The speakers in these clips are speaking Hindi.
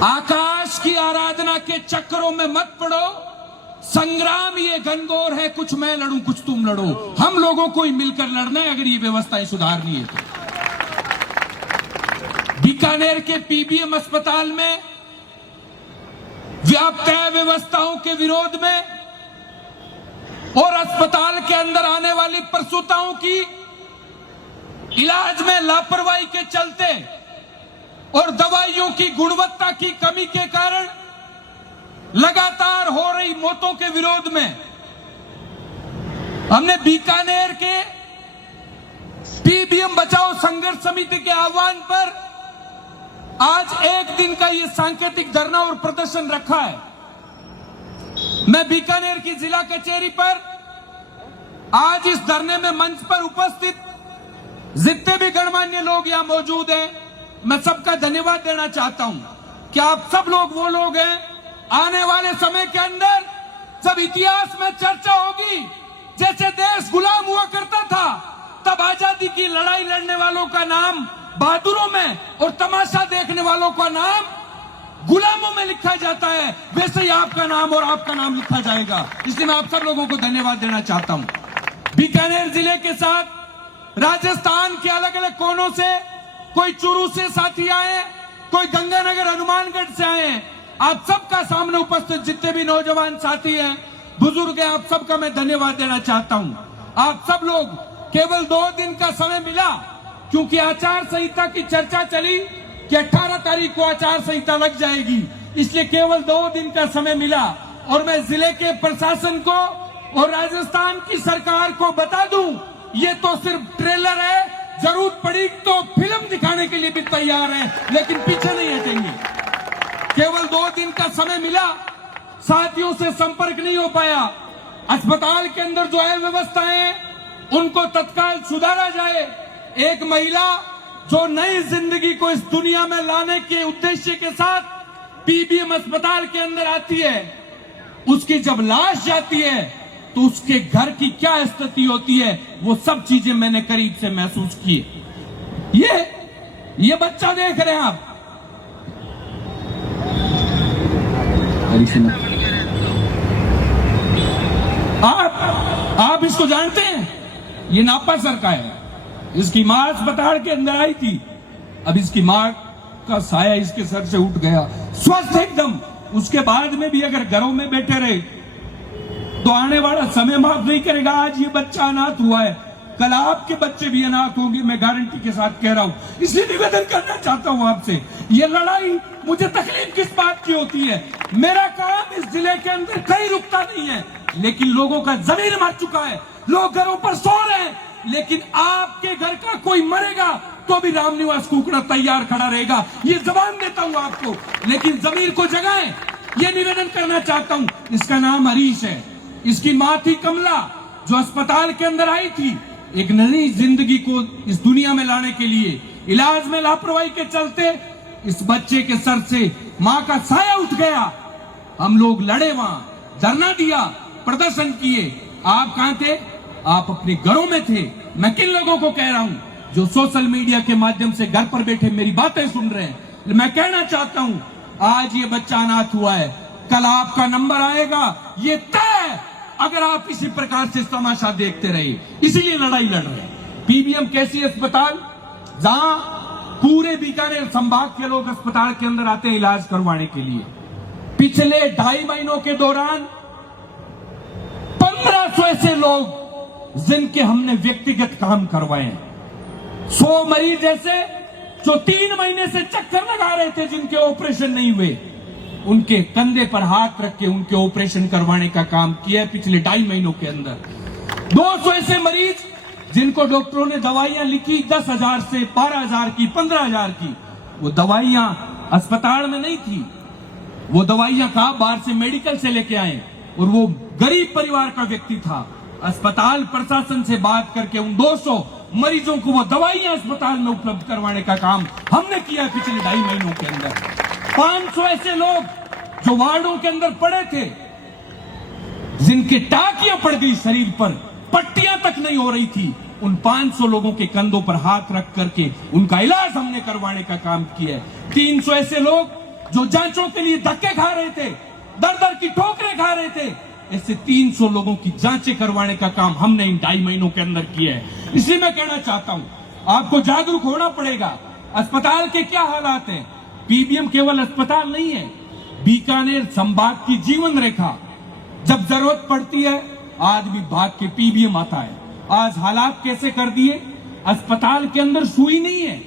आकाश की आराधना के चक्करों में मत पड़ो। संग्राम ये घनघोर है, कुछ मैं लड़ूं कुछ तुम लड़ो। हम लोगों को ही मिलकर लड़ना है अगर ये व्यवस्थाएं सुधारनी है तो। बीकानेर के पीबीएम अस्पताल में व्याप्त व्यवस्थाओं के विरोध में और अस्पताल के अंदर आने वाली प्रसूताओं की इलाज में लापरवाही के चलते और दवाइयों की गुणवत्ता की कमी के कारण लगातार हो रही मौतों के विरोध में हमने बीकानेर के पीबीएम बचाओ संघर्ष समिति के आह्वान पर आज एक दिन का ये सांकेतिक धरना और प्रदर्शन रखा है। मैं बीकानेर की जिला कचहरी पर आज इस धरने में मंच पर उपस्थित जितने भी गणमान्य लोग यहां मौजूद हैं, मैं सबका धन्यवाद देना चाहता हूं कि आप सब लोग वो लोग हैं, आने वाले समय के अंदर जब इतिहास में चर्चा होगी, जैसे देश गुलाम हुआ करता था तब आजादी की लड़ाई लड़ने वालों का नाम बहादुरों में और तमाशा देखने वालों का नाम गुलामों में लिखा जाता है, वैसे ही आपका नाम और आपका नाम लिखा जाएगा। इसलिए मैं आप सब लोगों को धन्यवाद देना चाहता हूं। बीकानेर जिले के साथ राजस्थान के अलग अलग कोनों से कोई चूरू से साथी आए, कोई गंगानगर हनुमानगढ़ से आए। आप सबका सामने उपस्थित जितने भी नौजवान साथी हैं, बुजुर्ग हैं, आप सबका मैं धन्यवाद देना चाहता हूं। आप सब लोग केवल 2 दिन का समय मिला क्योंकि आचार संहिता की चर्चा चली कि 18 तारीख को आचार संहिता लग जाएगी, इसलिए केवल 2 दिन का समय मिला। और मैं जिले के प्रशासन को और राजस्थान की सरकार को बता दूं, ये तो सिर्फ ट्रेलर है, जरूरत पड़ी तो फिल्म दिखाने के लिए भी तैयार है, लेकिन पीछे नहीं हटेंगे। केवल 2 दिन का समय मिला, साथियों से संपर्क नहीं हो पाया। अस्पताल के अंदर जो अव्यवस्थाएं उनको तत्काल सुधारा जाए। एक महिला जो नई जिंदगी को इस दुनिया में लाने के उद्देश्य के साथ पीबीएम अस्पताल के अंदर आती है, उसकी जब लाश जाती है तो उसके घर की क्या स्थिति होती है, वो सब चीजें मैंने करीब से महसूस की। ये बच्चा देख रहे हैं आप इसको जानते हैं? ये नापा सर का है। इसकी मां अस्पताल के अंदर आई थी, अब इसकी मां का साया इसके सर से उठ गया, स्वस्थ एकदम। उसके बाद में भी अगर घरों में बैठे रहे तो आने वाला समय माफ नहीं करेगा। आज ये बच्चा अनाथ हुआ है, कल आपके बच्चे भी अनाथ होंगे, मैं गारंटी के साथ कह रहा हूं। इसलिए निवेदन करना चाहता हूं आपसे, ये लड़ाई मुझे तकलीफ किस बात की होती है? मेरा काम इस जिले के अंदर कहीं रुकता नहीं है, लेकिन लोगों का जमीन मर चुका है, लोग घरों पर सो रहे हैं, लेकिन आपके घर का कोई मरेगा तो भी रामनिवास कुकड़ा तैयार खड़ा रहेगा। ये जबान देता हूं आपको, लेकिन जमीर को जगाएं, ये निवेदन करना चाहता हूं। इसका नाम हरीश है, इसकी मां थी कमला, जो अस्पताल के अंदर आई थी एक नई जिंदगी को इस दुनिया में लाने के लिए। इलाज में लापरवाही के चलते इस बच्चे के सर से मां का साया उठ गया। हम लोग लड़े, वहां धरना दिया, प्रदर्शन किए। आप कहां थे? आप अपने घरों में थे। मैं किन लोगों को कह रहा हूं जो सोशल मीडिया के माध्यम से घर पर बैठे मेरी बातें सुन रहे हैं? मैं कहना चाहता हूं, आज ये बच्चा अनाथ हुआ है, कल आपका नंबर आएगा, ये तय, अगर आप इसी प्रकार से तमाशा देखते रहे। इसीलिए लड़ाई लड़ रहे हैं। पीबीएम कैसी अस्पताल, जहां पूरे बीकानेर संभाग के लोग अस्पताल के अंदर आते हैं इलाज करवाने के लिए। पिछले 2.5 महीनों के दौरान 1500 ऐसे लोग जिनके हमने व्यक्तिगत काम करवाए हैं। 100 मरीज ऐसे जो 3 महीने से चक्कर लगा रहे थे, जिनके ऑपरेशन नहीं हुए, उनके कंधे पर हाथ रख के उनके ऑपरेशन करवाने का काम किया है पिछले 2.5 महीनों के अंदर। 200 ऐसे मरीज जिनको डॉक्टरों ने दवाइयां लिखी 10,000 से 12,000 की, 15,000 की, वो दवाइयां अस्पताल में नहीं थी। वो दवाइयां कहां? बाहर से मेडिकल से लेके आए, और वो गरीब परिवार का व्यक्ति था। अस्पताल प्रशासन से बात करके उन 200 मरीजों को वो दवाइयां अस्पताल में उपलब्ध करवाने का काम हमने किया पिछले 2.5 महीनों के अंदर। 500 ऐसे लोग जो वार्डों के अंदर पड़े थे, जिनके टाकियां पड़ गई शरीर पर, पट्टियां तक नहीं हो रही थी, उन 500 लोगों के कंधों पर हाथ रख करके उनका इलाज हमने करवाने का काम किया है। 300 ऐसे लोग जो जांचों के लिए धक्के खा रहे थे, दर दर की ठोकरें खा रहे थे, ऐसे 300 लोगों की जांचें करवाने का काम हमने इन 2.5 महीनों के अंदर किया है। इसलिए मैं कहना चाहता हूं, आपको जागरूक होना पड़ेगा। अस्पताल के क्या हालात हैं? पीबीएम केवल अस्पताल नहीं है, बीकानेर संभाग की जीवन रेखा। जब जरूरत पड़ती है आदमी भाग के पीबीएम आता है। आज हालात कैसे कर दिए? अस्पताल के अंदर सुई नहीं है,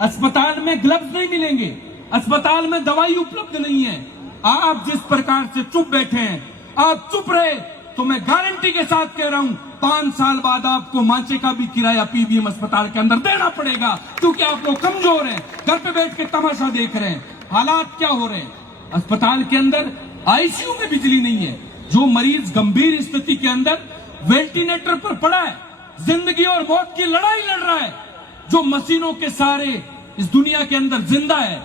अस्पताल में ग्लव्स नहीं मिलेंगे, अस्पताल में दवाई उपलब्ध नहीं है। आप जिस प्रकार से चुप बैठे हैं, आप चुप रहे तो मैं गारंटी के साथ कह रहा हूं 5 साल बाद आपको मांचे का भी किराया पीबीएम अस्पताल के अंदर देना पड़ेगा, क्योंकि आप लोग कमजोर हैं, घर पे बैठ के तमाशा देख रहे हैं। हालात क्या हो रहे हैं? अस्पताल के अंदर आईसीयू में बिजली नहीं है, जो मरीज गंभीर स्थिति के अंदर वेंटिलेटर पर पड़ा है, जिंदगी और मौत की लड़ाई लड़ रहा है, जो मशीनों के सहारे इस दुनिया के अंदर जिंदा है,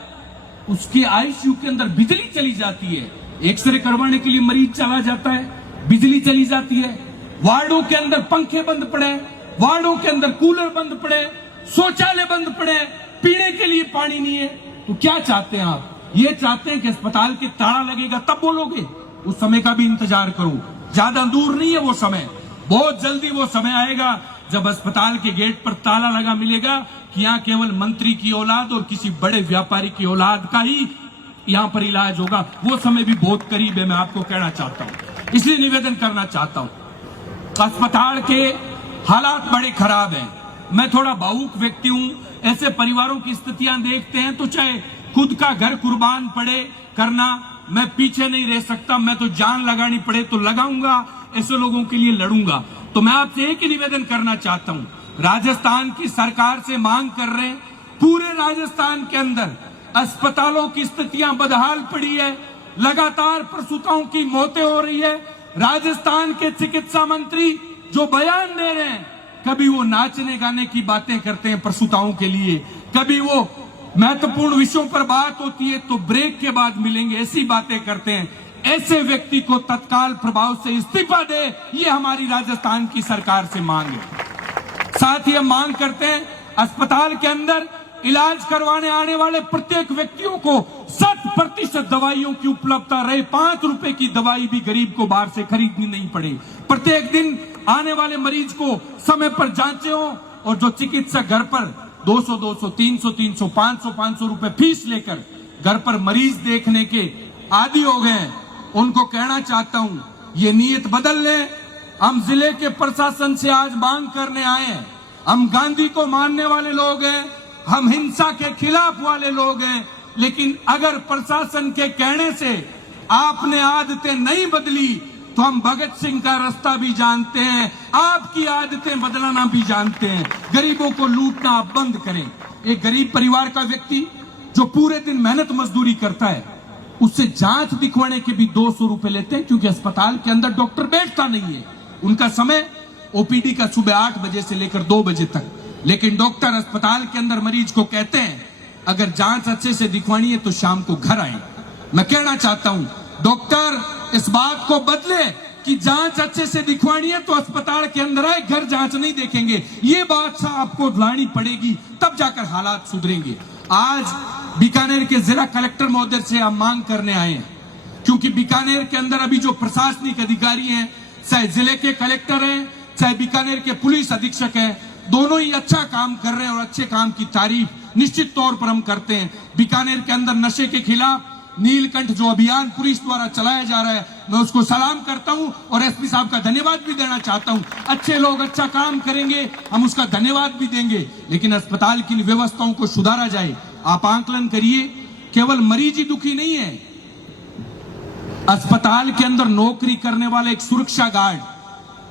उसके आईसीयू के अंदर बिजली चली जाती है। एक्सरे करवाने के लिए मरीज चला जाता है, बिजली चली जाती है। वार्डों के अंदर पंखे बंद पड़े, वार्डों के अंदर कूलर बंद पड़े, शौचालय बंद पड़े, पीने के लिए पानी नहीं है। तो क्या चाहते हैं आप? ये चाहते हैं कि अस्पताल के ताला लगेगा तब बोलोगे? उस समय का भी इंतजार करो, ज्यादा दूर नहीं है वो समय, बहुत जल्दी वो समय आएगा जब अस्पताल के गेट पर ताला लगा मिलेगा कि यहाँ केवल मंत्री की औलाद और किसी बड़े व्यापारी की औलाद का ही यहाँ पर इलाज होगा। वो समय भी बहुत करीब है, मैं आपको कहना चाहता हूँ। इसलिए निवेदन करना चाहता हूँ, अस्पताल के हालात बड़े खराब हैं। मैं थोड़ा भावुक व्यक्ति हूँ, ऐसे परिवारों की स्थितियां देखते हैं तो चाहे खुद का घर कुर्बान पड़े करना, मैं पीछे नहीं रह सकता। मैं तो जान लगानी पड़े तो लगाऊंगा, ऐसे लोगों के लिए लड़ूंगा। तो मैं आपसे एक ही निवेदन करना चाहता हूं, राजस्थान की सरकार से मांग कर रहे हैं, पूरे राजस्थान के अंदर अस्पतालों की स्थितियां बदहाल पड़ी है, लगातार प्रसूताओं की मौतें हो रही है। राजस्थान के चिकित्सा मंत्री जो बयान दे रहे हैं, कभी वो नाचने गाने की बातें करते हैं प्रसूताओं के लिए, कभी वो महत्वपूर्ण विषयों पर बात होती है तो ब्रेक के बाद मिलेंगे ऐसी बातें करते हैं। ऐसे व्यक्ति को तत्काल प्रभाव से इस्तीफा दे, ये हमारी राजस्थान की सरकार से मांग है। साथ ही हम मांग करते हैं, अस्पताल के अंदर इलाज करवाने आने वाले प्रत्येक व्यक्तियों को 100% दवाइयों की उपलब्धता रहे। 5 रुपए की दवाई भी गरीब को बाहर से खरीदनी नहीं पड़े। प्रत्येक दिन आने वाले मरीज को समय पर जांचें हो, और जो चिकित्सक घर पर 200, 300, 500 रुपए फीस लेकर घर पर मरीज देखने के आदी हो गए, उनको कहना चाहता हूं, ये नीयत बदल लें। हम जिले के प्रशासन से आज मांग करने आए हैं, हम गांधी को मानने वाले लोग हैं, हम हिंसा के खिलाफ वाले लोग हैं, लेकिन अगर प्रशासन के कहने से आपने आदतें नहीं बदली तो हम भगत सिंह का रास्ता भी जानते हैं, आपकी आदतें बदलाना भी जानते हैं। गरीबों को लूटना आप बंद करें। एक गरीब परिवार का व्यक्ति जो पूरे दिन मेहनत मजदूरी करता है, उससे जांच दिखवाने के भी 200 रुपए लेते हैं, क्योंकि अस्पताल के अंदर डॉक्टर बैठता नहीं है। उनका समय ओपीडी का सुबह 8 बजे से लेकर 2 बजे तक, लेकिन डॉक्टर अस्पताल के अंदर मरीज को कहते हैं अगर जांच अच्छे से दिखवानी है तो शाम को घर आए। मैं कहना चाहता हूं, डॉक्टर इस बात को बदले कि जांच अच्छे से दिखवानी है तो अस्पताल के अंदर आए, घर जांच नहीं देखेंगे। ये बात आपको लानी पड़ेगी, तब जाकर हालात सुधरेंगे। आज बीकानेर के जिला कलेक्टर महोदय से हम मांग करने आए हैं, क्योंकि बीकानेर के अंदर अभी जो प्रशासनिक अधिकारी हैं, चाहे जिले के कलेक्टर हैं, चाहे बीकानेर के पुलिस अधीक्षक हैं, दोनों ही अच्छा काम कर रहे हैं और अच्छे काम की तारीफ निश्चित तौर पर हम करते हैं। बीकानेर के अंदर नशे के खिलाफ नीलकंठ जो अभियान पुलिस द्वारा चलाया जा रहा है, मैं उसको सलाम करता हूं और एसपी साहब का धन्यवाद भी देना चाहता हूं। अच्छे लोग अच्छा काम करेंगे, हम उसका धन्यवाद भी देंगे, लेकिन अस्पताल की व्यवस्थाओं को सुधारा जाए। आप आंकलन करिए, केवल मरीज ही दुखी नहीं है, अस्पताल के अंदर नौकरी करने वाला एक सुरक्षा गार्ड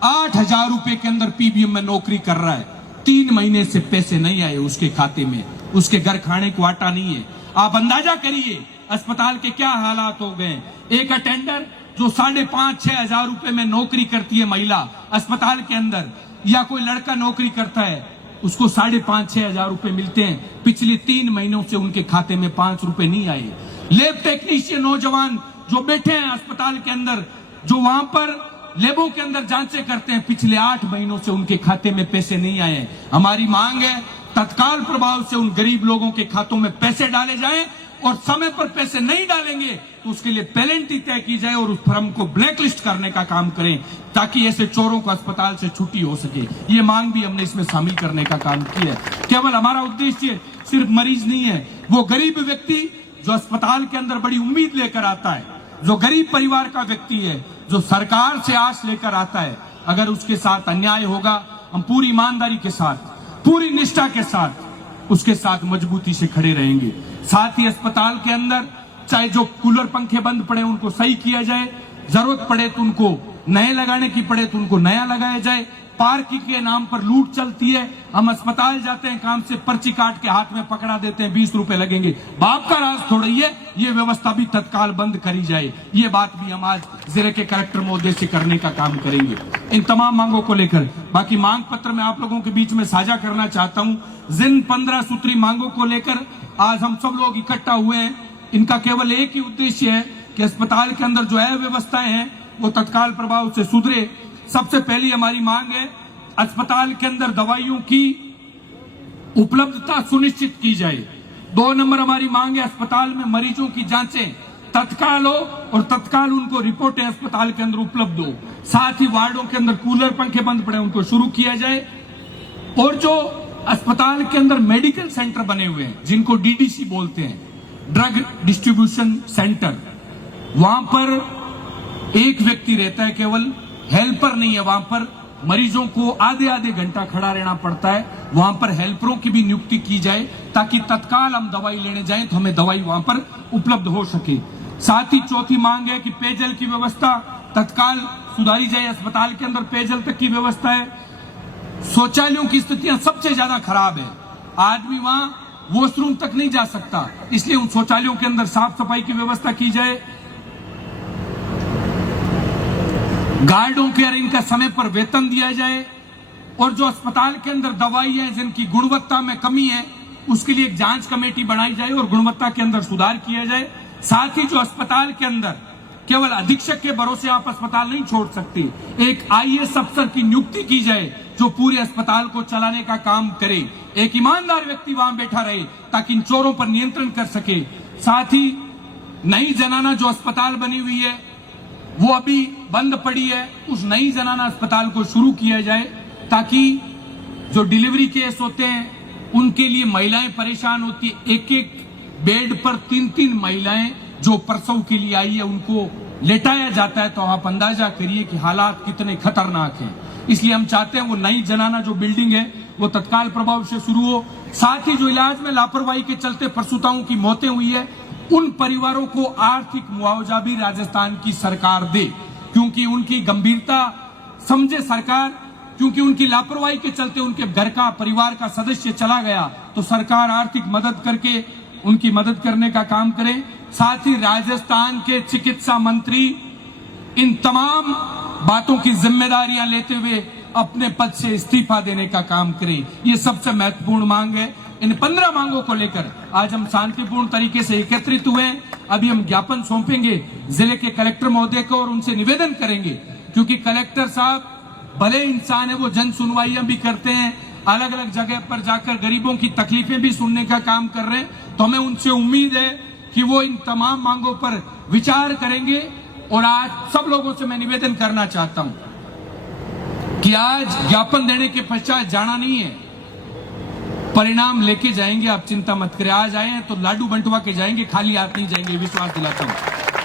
8,000 रुपए के अंदर पीबीएम में नौकरी कर रहा है। 3 महीने से पैसे नहीं आए उसके खाते में, उसके घर खाने को आटा नहीं है। आप अंदाजा करिए अस्पताल के क्या हालात हो गए। एक अटेंडर जो 5,500-6 हजार रुपए में नौकरी करती है महिला अस्पताल के अंदर, या कोई लड़का नौकरी करता है, उसको 5,500-6 हजार रुपए मिलते हैं। पिछले 3 महीनों से उनके खाते में 5 रुपए नहीं आए। लैब टेक्नीशियन नौजवान जो बैठे हैं अस्पताल के अंदर, जो वहां पर लैबों के अंदर जांचें करते हैं, पिछले 8 महीनों से उनके खाते में पैसे नहीं आए। हमारी मांग है तत्काल प्रभाव से उन गरीब लोगों के खातों में पैसे डाले जाएं और समय पर पैसे नहीं डालेंगे तो उसके लिए पेनल्टी तय की जाए और उस फर्म को ब्लैकलिस्ट करने का काम करें, ताकि ऐसे चोरों को अस्पताल से छुट्टी हो सके। ये मांग भी हमने इसमें शामिल करने का काम किया है। केवल हमारा उद्देश्य सिर्फ मरीज नहीं है, वो गरीब व्यक्ति जो अस्पताल के अंदर बड़ी उम्मीद लेकर आता है, जो गरीब परिवार का व्यक्ति है, जो सरकार से आस लेकर आता है, अगर उसके साथ अन्याय होगा, हम पूरी ईमानदारी के साथ, पूरी निष्ठा के साथ उसके साथ मजबूती से खड़े रहेंगे। साथ ही अस्पताल के अंदर चाहे जो कूलर पंखे बंद पड़े उनको सही किया जाए, जरूरत पड़े तो उनको नए लगाने की पड़े तो उनको नया लगाया जाए। पार्किंग के नाम पर लूट चलती है, हम अस्पताल जाते हैं काम से पर्ची काट के हाथ में पकड़ा देते हैं, 20 रुपए लगेंगे, बाप का राज थोड़ा ही है, ये व्यवस्था भी तत्काल बंद करी जाए। ये बात भी हम आज जिले के कलेक्टर महोदय से करने का काम करेंगे। इन तमाम मांगों को लेकर बाकी मांग पत्र में आप लोगों के बीच में साझा करना चाहता हूं। जिन 15 सूत्री मांगों को लेकर आज हम सब लोग इकट्ठा हुए हैं, इनका केवल एक ही उद्देश्य है कि अस्पताल के अंदर जो अव्यवस्थाएं हैं वो तत्काल प्रभाव से सुधरे। सबसे पहली हमारी मांग है, अस्पताल के अंदर दवाइयों की उपलब्धता सुनिश्चित की जाए। 2 नंबर हमारी मांग है, अस्पताल में मरीजों की जांचें तत्काल हो और तत्काल उनको रिपोर्टें अस्पताल के अंदर उपलब्ध हो। साथ ही वार्डों के अंदर कूलर पंखे बंद पड़े उनको शुरू किया जाए। और जो अस्पताल के अंदर मेडिकल सेंटर बने हुए हैं, जिनको डीडीसी बोलते हैं, ड्रग डिस्ट्रीब्यूशन सेंटर, वहां पर एक व्यक्ति रहता है, केवल हेल्पर नहीं है, वहां पर मरीजों को आधे आधे घंटा खड़ा रहना पड़ता है। वहां पर हेल्परों की भी नियुक्ति की जाए ताकि तत्काल हम दवाई लेने जाएं तो हमें दवाई वहां पर उपलब्ध हो सके। साथ ही चौथी मांग है कि पेयजल की व्यवस्था तत्काल सुधारी जाए। अस्पताल के अंदर पेयजल तक की व्यवस्था है, शौचालयों की स्थितियां सबसे ज्यादा खराब है, आदमी वहां वॉशरूम तक नहीं जा सकता, इसलिए उन शौचालयों के अंदर साफ सफाई की व्यवस्था की जाए। गार्डों के इनका समय पर वेतन दिया जाए और जो अस्पताल के अंदर दवाइयां हैं जिनकी गुणवत्ता में कमी है उसके लिए एक जांच कमेटी बनाई जाए और गुणवत्ता के अंदर सुधार किया जाए। साथ ही जो अस्पताल के अंदर केवल अधीक्षक के भरोसे आप अस्पताल नहीं छोड़ सकते, एक आईएएस अफसर की नियुक्ति की जाए जो पूरे अस्पताल को चलाने का काम करे। एक ईमानदार व्यक्ति वहां बैठा रहे ताकि इन चोरों पर नियंत्रण कर सके। साथ ही नई जनाना जो अस्पताल बनी हुई है वो अभी बंद पड़ी है, उस नई जनाना अस्पताल को शुरू किया जाए ताकि जो डिलीवरी केस होते हैं उनके लिए महिलाएं परेशान होती है। एक एक बेड पर 3-3 महिलाएं जो प्रसव के लिए आई है उनको लेटाया जाता है, तो आप अंदाजा करिए कि हालात कितने खतरनाक हैं। इसलिए हम चाहते हैं वो नई जनाना जो बिल्डिंग है वो तत्काल प्रभाव से शुरू हो। साथ ही जो इलाज में लापरवाही के चलते प्रसूताओं की मौतें हुई है उन परिवारों को आर्थिक मुआवजा भी राजस्थान की सरकार दे, क्योंकि उनकी गंभीरता समझे सरकार, क्योंकि उनकी लापरवाही के चलते उनके घर का परिवार का सदस्य चला गया तो सरकार आर्थिक मदद करके उनकी मदद करने का काम करे। साथ ही राजस्थान के चिकित्सा मंत्री इन तमाम बातों की जिम्मेदारियां लेते हुए अपने पद से इस्तीफा देने का काम करें। ये सबसे महत्वपूर्ण मांग है। इन 15 मांगों को लेकर आज हम शांतिपूर्ण तरीके से एकत्रित हुए हैं। अभी हम ज्ञापन सौंपेंगे जिले के कलेक्टर महोदय को और उनसे निवेदन करेंगे, क्योंकि कलेक्टर साहब भले इंसान है, वो जन सुनवाइयां भी करते हैं, अलग अलग जगह पर जाकर गरीबों की तकलीफें भी सुनने का काम कर रहे हैं। तो हमें उनसे उम्मीद है कि वो इन तमाम मांगों पर विचार करेंगे। और आज सब लोगों से मैं निवेदन करना चाहता हूं कि आज ज्ञापन देने के पश्चात जाना नहीं है, परिणाम लेके जाएंगे। आप चिंता मत करें, आज आए हैं तो लाडू बंटवा के जाएंगे, खाली हाथ नहीं जाएंगे, विश्वास दिलाता हूं।